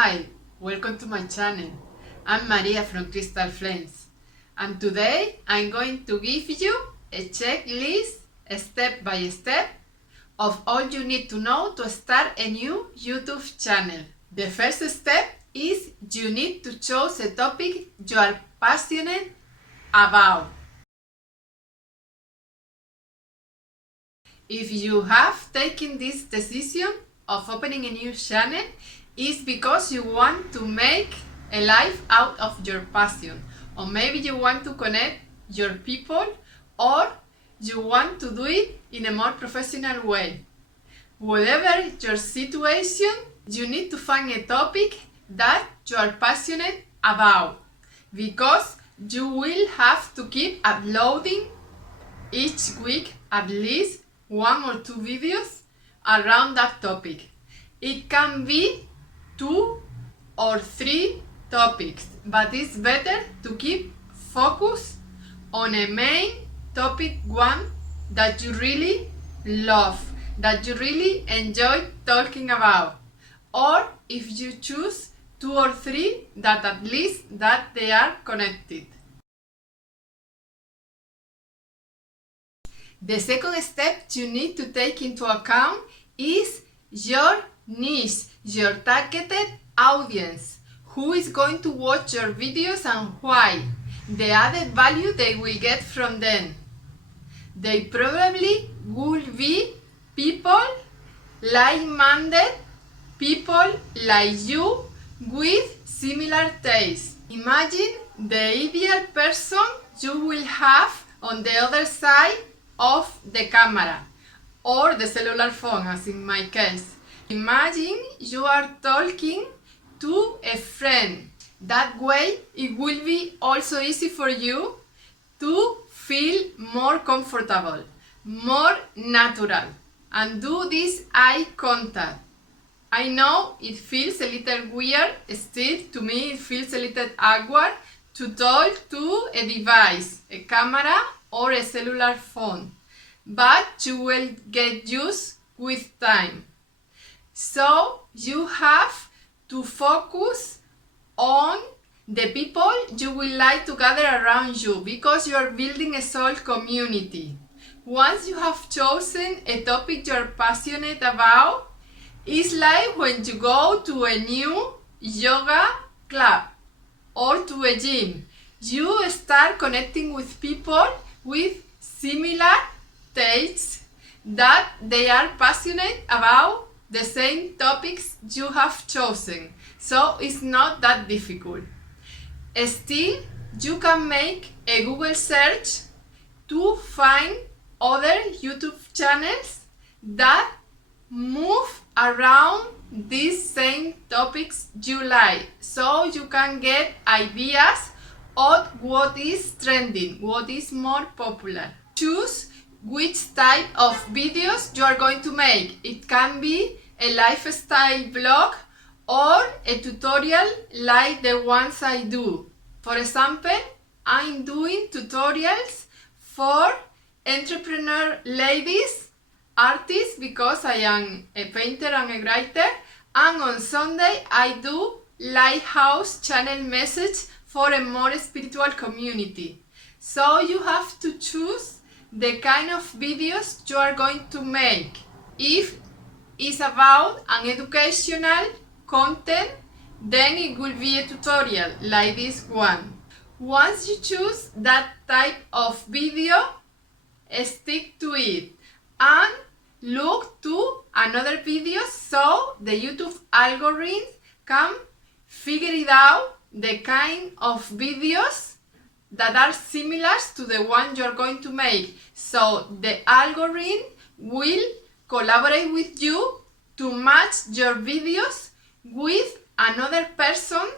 Hi, welcome to my channel. I'm María from Krystal Flames, and today I'm going to give you a checklist step by step of all you need to know to start a new YouTube channel. The first step is you need to choose a topic you are passionate about. If you have taken this decision of opening a new channel, it's because you want to make a life out of your passion, or maybe you want to connect your people, or you want to do it in a more professional way. Whatever your situation, you need to find a topic that you are passionate about, because you will have to keep uploading each week at least 1 or 2 videos around that topic. It can be 2 or 3 topics, but it's better to keep focus on a main topic, one that you really love, that you really enjoy talking about. Or if you choose 2 or 3, that at least that they are connected. The second step you need to take into account is your niche, your targeted audience. Who is going to watch your videos and why? The added value they will get from them. They probably will be people like-minded, people like you with similar tastes. Imagine the ideal person you will have on the other side of the camera or the cellular phone, as in my case. Imagine you are talking to a friend. That way it will be also easy for you to feel more comfortable, more natural, and do this eye contact. I know it feels a little weird, still to me it feels a little awkward to talk to a device, a camera or a cellular phone, but you will get used with time. So you have to focus on the people you will like to gather around you, because you are building a soul community. Once you have chosen a topic you are passionate about, it's like when you go to a new yoga club or to a gym. You start connecting with people with similar tastes, that they are passionate about the same topics you have chosen. So it's not that difficult. Still, you can make a Google search to find other YouTube channels that move around these same topics you like, so you can get ideas of what is trending, what is more popular. Choose which type of videos you are going to make. It can be a lifestyle vlog or a tutorial like the ones I do. For example, I'm doing tutorials for entrepreneur ladies, artists, because I am a painter and a writer, and on Sunday I do Lighthouse channel message for a more spiritual community. So you have to choose the kind of videos you are going to make. If it's about an educational content, then it will be a tutorial like this one. Once you choose that type of video, stick to it and look to another videos, so the YouTube algorithm can figure it out, the kind of videos that are similar to the one you're going to make. So the algorithm will collaborate with you to match your videos with another person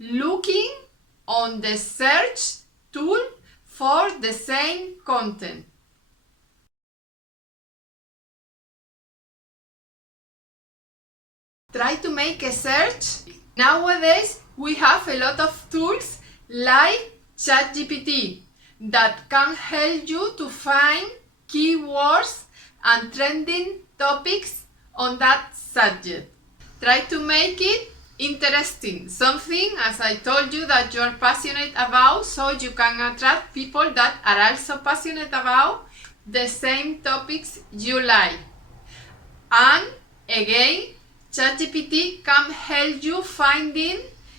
looking on the search tool for the same content. Try to make a search. Nowadays we have a lot of tools like ChatGPT that can help you to find keywords and trending topics on that subject. Try to make it interesting, something, as I told you, that you're passionate about, so you can attract people that are also passionate about the same topics you like. And again, ChatGPT can help you finding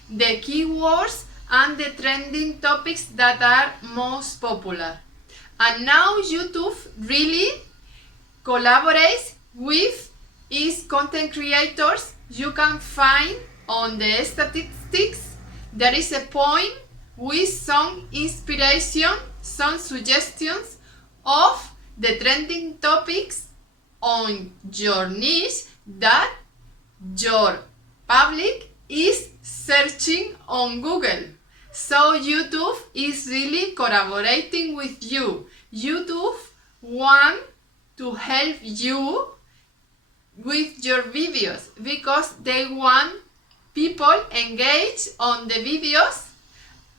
the keywords and the trending topics that are most popular. And now YouTube really collaborates with its content creators. You can find on the statistics there is a point with some inspiration, some suggestions of the trending topics on your niche that your public is searching on Google. So YouTube is really collaborating with you. YouTube wants to help you with your videos because they want people engaged on the videos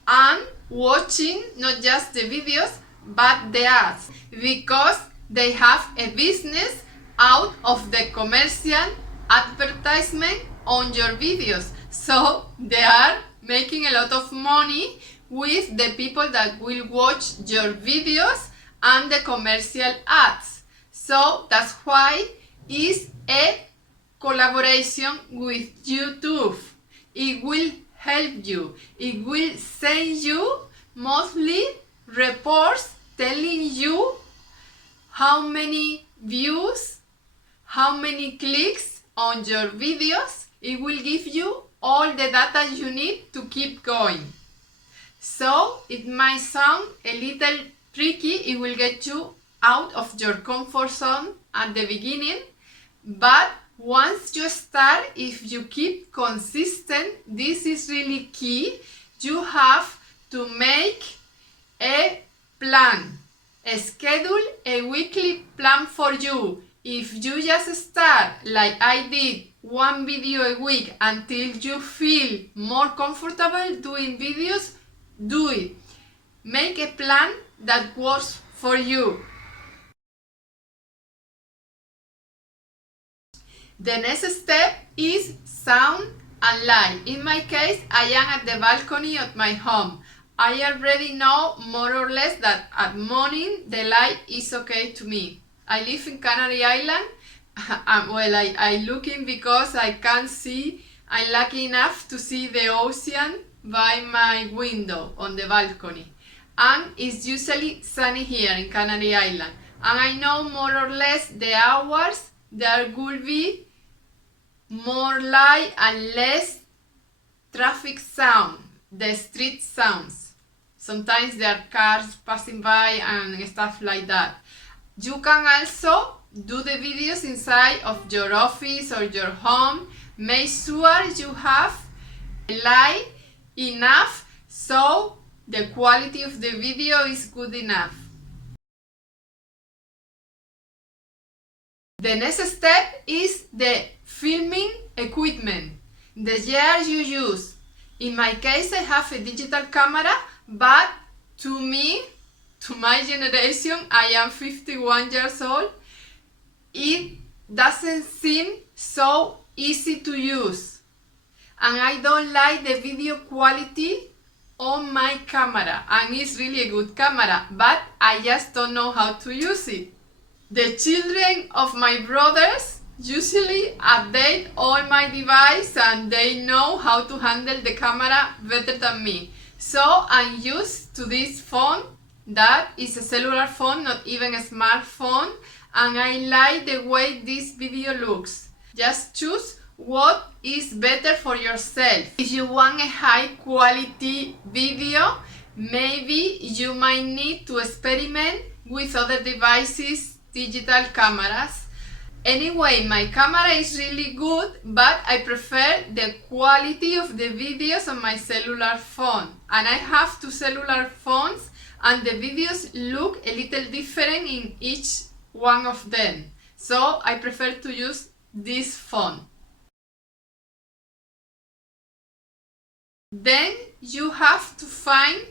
and watching not just the videos but the ads, because they have a business out of the commercial advertisement on your videos. So they are making a lot of money with the people that will watch your videos and the commercial ads. So that's why it's a collaboration with YouTube. It will help you. It will send you monthly reports telling you how many views, how many clicks on your videos. It will give you all the data you need to keep going. So it might sound a little tricky. It will get you out of your comfort zone at the beginning, but once you start, if you keep consistent, this is really key. You have to make a plan, schedule a weekly plan for you. If you just start like I did, one video a week until you feel more comfortable doing videos, do it. Make a plan that works for you. The next step is sound and light. In my case, I am at the balcony of my home. I already know more or less that at morning the light is okay to me. I live in Canary Island. Well, I looking because I can see. I'm lucky enough to see the ocean by my window on the balcony. And it's usually sunny here in Canary Island. And I know more or less the hours there will be more light and less traffic sound, the street sounds. Sometimes there are cars passing by and stuff like that. You can also do the videos inside of your office or your home. Make sure you have light enough so the quality of the video is good enough. The next step is the filming equipment, the gear you use. In my case, I have a digital camera, but to me, to my generation, I am 51 years old, it doesn't seem so easy to use. And I don't like the video quality on my camera. And it's really a good camera, but I just don't know how to use it. The children of my brothers usually update all my devices and they know how to handle the camera better than me. So I'm used to this phone that is a cellular phone, not even a smartphone, and I like the way this video looks. Just choose what is better for yourself. If you want a high quality video, maybe you might need to experiment with other devices, digital cameras. Anyway, my camera is really good, but I prefer the quality of the videos on my cellular phone. And I have two cellular phones and the videos look a little different in each one of them. So I prefer to use this phone. Then you have to find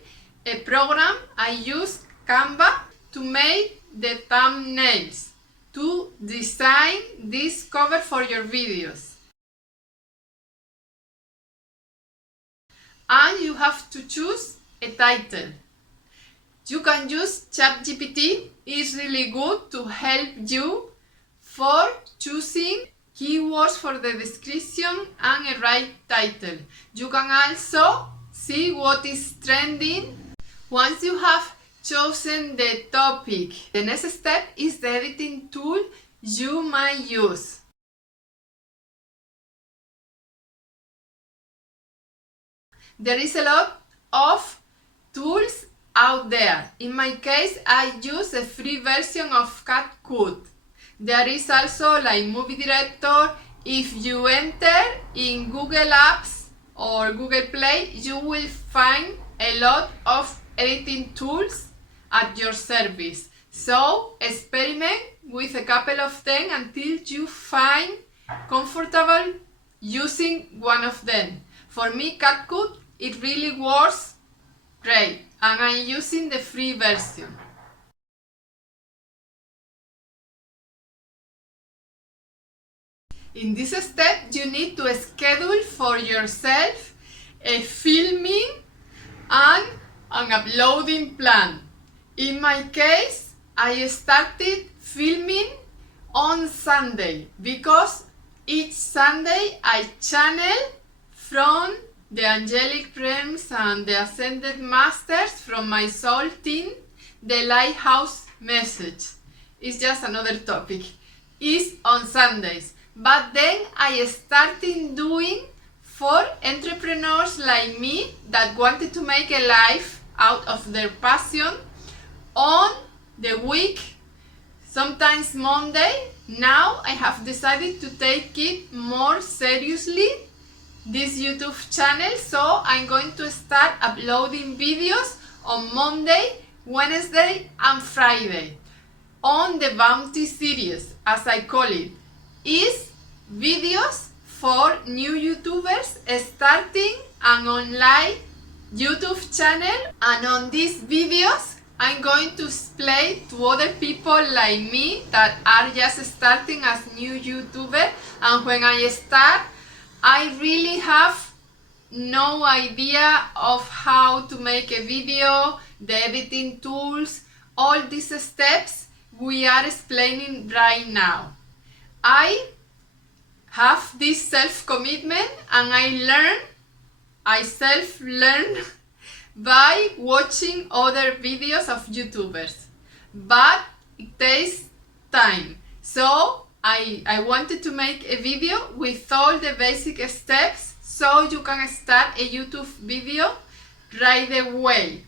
a program. I use Canva to make the thumbnails, to design this cover for your videos. and you have to choose a title. You can use ChatGPT. It's really good to help you for choosing keywords for the description and a right title. You can also see what is trending. Once you have chosen the topic, the next step is the editing tool you might use. There is a lot of tools out there. In my case, I use a free version of CapCut. There is also like Movie Director. If you enter in Google Apps or Google Play, you will find a lot of editing tools at your service. So experiment with a couple of them until you find comfortable using one of them. For me, CapCut, it really works great, and I'm using the free version. In this step, you need to schedule for yourself a filming and an uploading plan. In my case, I started filming on Sunday because each Sunday I channel from the Angelic Flames and the Ascended Masters from my soul team, the Lighthouse message. It's just another topic. It's on Sundays. But then I started doing for entrepreneurs like me that wanted to make a life out of their passion on the week, sometimes Monday. Now I have decided to take it more seriously, this YouTube channel, so I'm going to start uploading videos on Monday, Wednesday and Friday on the Bounty series, as I call it. Is videos for new YouTubers starting an online YouTube channel, and on these videos I'm going to explain to other people like me that are just starting as new YouTuber, and when I start I really have no idea of how to make a video, the editing tools, all these steps we are explaining right now. I have this self-commitment, and I self-learn by watching other videos of YouTubers, but it takes time. So I wanted to make a video with all the basic steps so you can start a YouTube video right away,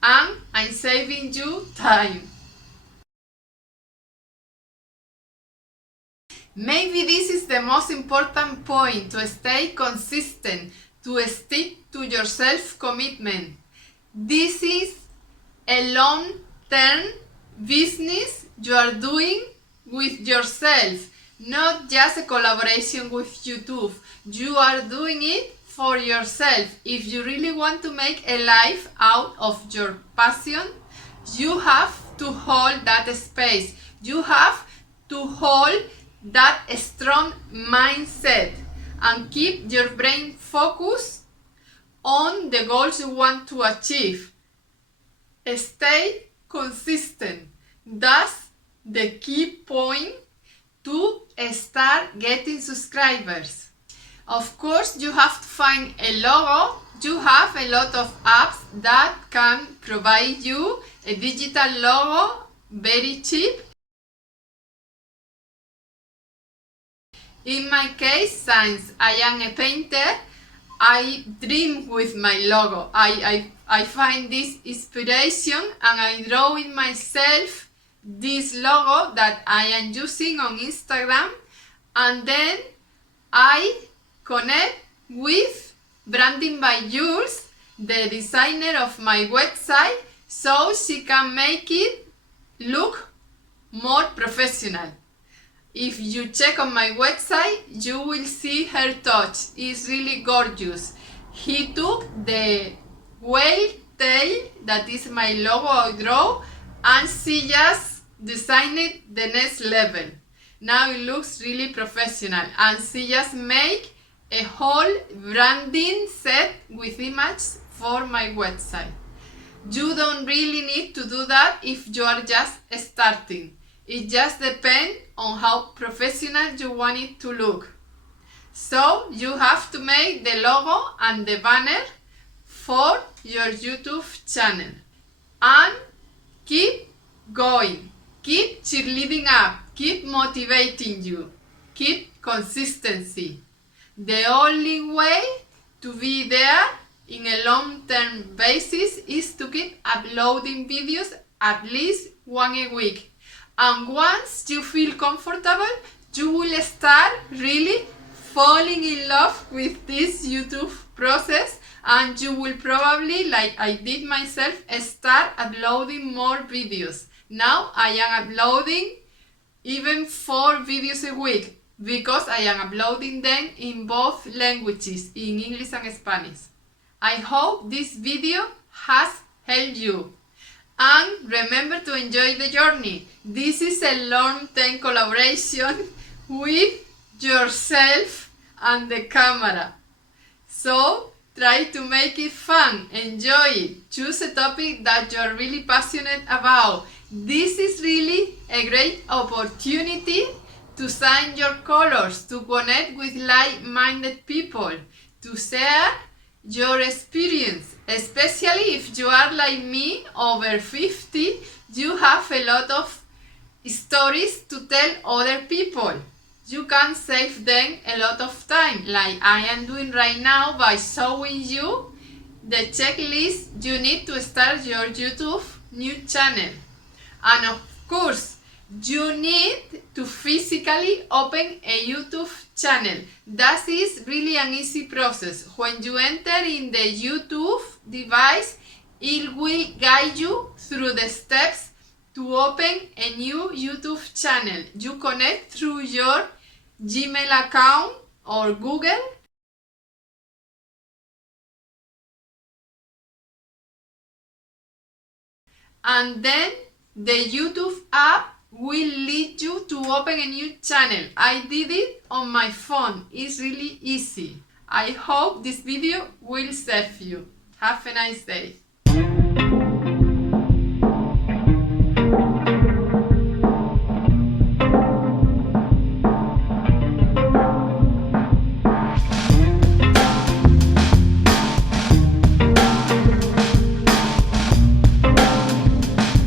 and I'm saving you time. Maybe this is the most important point, to stay consistent, to stick to your self-commitment. This is a long-term business you are doing with yourself, not just a collaboration with YouTube. You are doing it for yourself. If you really want to make a life out of your passion, you have to hold that space. You have to hold that strong mindset and keep your brain focused on the goals you want to achieve. Stay consistent. That's the key point to start getting subscribers. Of course, you have to find a logo. You have a lot of apps that can provide you a digital logo very cheap. In my case, since I am a painter, I dream with my logo. I find this inspiration and I draw it myself, this logo that I am using on Instagram, and then I connect with Branding by Jules, the designer of my website, so she can make it look more professional. If you check on my website, you will see her touch. It's really gorgeous. He took the whale tail, that is my logo I draw, and she just designed it the next level. Now it looks really professional, and she just make a whole branding set with images for my website. You don't really need to do that if you are just starting. It just depends on how professional you want it to look. So you have to make the logo and the banner for your YouTube channel. And keep going. Keep cheerleading up. Keep motivating you. Keep consistency. The only way to be there in a long-term basis is to keep uploading videos at least one a week. And once you feel comfortable, you will start really falling in love with this YouTube process, and you will probably, like I did myself, start uploading more videos. Now I am uploading even 4 videos a week because I am uploading them in both languages, in English and Spanish. I hope this video has helped you. And remember to enjoy the journey. This is a long-term collaboration with yourself and the camera. So try to make it fun, enjoy it, choose a topic that you're really passionate about. This is really a great opportunity to shine your colors, to connect with like-minded people, to share your experience. Especially if you are like me, over 50, you have a lot of stories to tell other people. You can save them a lot of time, like I am doing right now by showing you the checklist you need to start your YouTube new channel. And of course, you need to physically open a YouTube channel. That is really an easy process. When you enter in the YouTube device, it will guide you through the steps to open a new YouTube channel. You connect through your Gmail account or Google, and then the YouTube app will lead you to open a new channel. I did it on my phone. It's really easy. I hope this video will serve you. Have a nice day.